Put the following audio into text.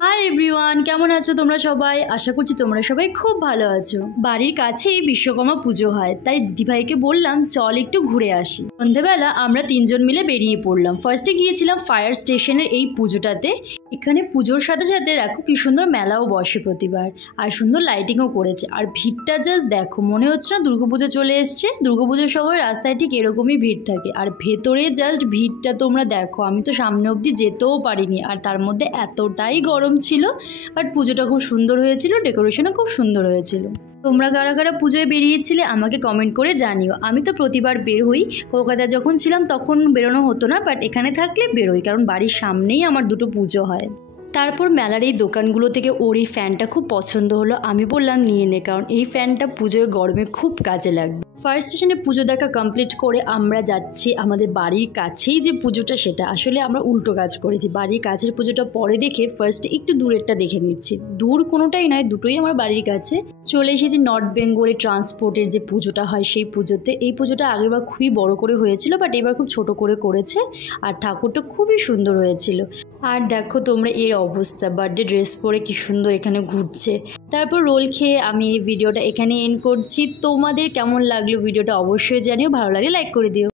Hi everyone, কেমন আছো তোমরা সবাই? আশা করছি তোমরা সবাই খুব ভালো আছো। বাড়ির কাছেই বিশ্বকর্মা পুজো হয়, তাই দিদিভাইকে বললাম চল একটু ঘুরে আসি। সন্ধ্যেবেলা আমরা তিনজন মিলে বেরিয়ে পড়লাম। ফার্স্টে গিয়েছিলাম ফায়ার স্টেশনের এই পুজোটাতে। এখানে পুজোর সাথে সাথে দেখো কি সুন্দর মেলাও বসে প্রতিবার, আর সুন্দর লাইটিংও করেছে। আর ভিড়টা জাস্ট দেখো, মনে হচ্ছে না দুর্গাপুজো চলে এসছে। দুর্গাপুজোর সময় রাস্তায় ঠিক এরকমই ভিড় থাকে, আর ভেতরে জাস্ট ভিড়টা তোমরা দেখো। আমি তো সামনে অবধি যেতেও পারিনি, আর তার মধ্যে এতটাই গরম ছিল। বাট পুজোটা খুব সুন্দর হয়েছিল, ডেকোরেশনও খুব সুন্দর হয়েছিল। তোমরা কারা কারা পুজোয় বেরিয়েছিলে আমাকে কমেন্ট করে জানিও। আমি তো প্রতিবার বের হই, কলকাতায় যখন ছিলাম তখন বেরোনো হতো না, বাট এখানে থাকলে বেরোই, কারণ বাড়ির সামনেই আমার দুটো পুজো হয়। তারপর মেলার এই দোকানগুলো থেকে ওর এই ফ্যানটা খুব পছন্দ হলো। আমি বললাম নিয়ে নে, কারণ এই ফ্যানটা পুজোয় গরমে খুব কাজে লাগবে। ফার্স্ট স্টেশনে পুজো দেখা কমপ্লিট করে আমরা যাচ্ছি আমাদের বাড়ির কাছেই যে পুজোটা, সেটা আসলে আমরা উল্টো কাজ করেছি। বাড়ির কাছের পুজোটা পরে দেখে ফার্স্ট একটু দূরেরটা দেখে নিচ্ছি। দূর কোনোটাই নয়, দুটোই আমার বাড়ির কাছে। চলে এসেছি নর্থ বেঙ্গলে ট্রান্সপোর্টের যে পুজোটা হয় সেই পুজোতে। এই পুজোটা আগেরবার খুবই বড় করে হয়েছিল, বাট এবার খুব ছোট করে করেছে, আর ঠাকুরটা খুবই সুন্দর হয়েছিল। আর দেখো তোমরা এর অবস্থা, বার্থডে ড্রেস পরে কি সুন্দর এখানে ঘুরছে। তারপর রোল খেয়ে আমি এই ভিডিওটা এখানে এন্ড করছি। তোমাদের কেমন লাগলো ভিডিওটা অবশ্যই জানিও, ভালো লাগলে লাইক করে দিও।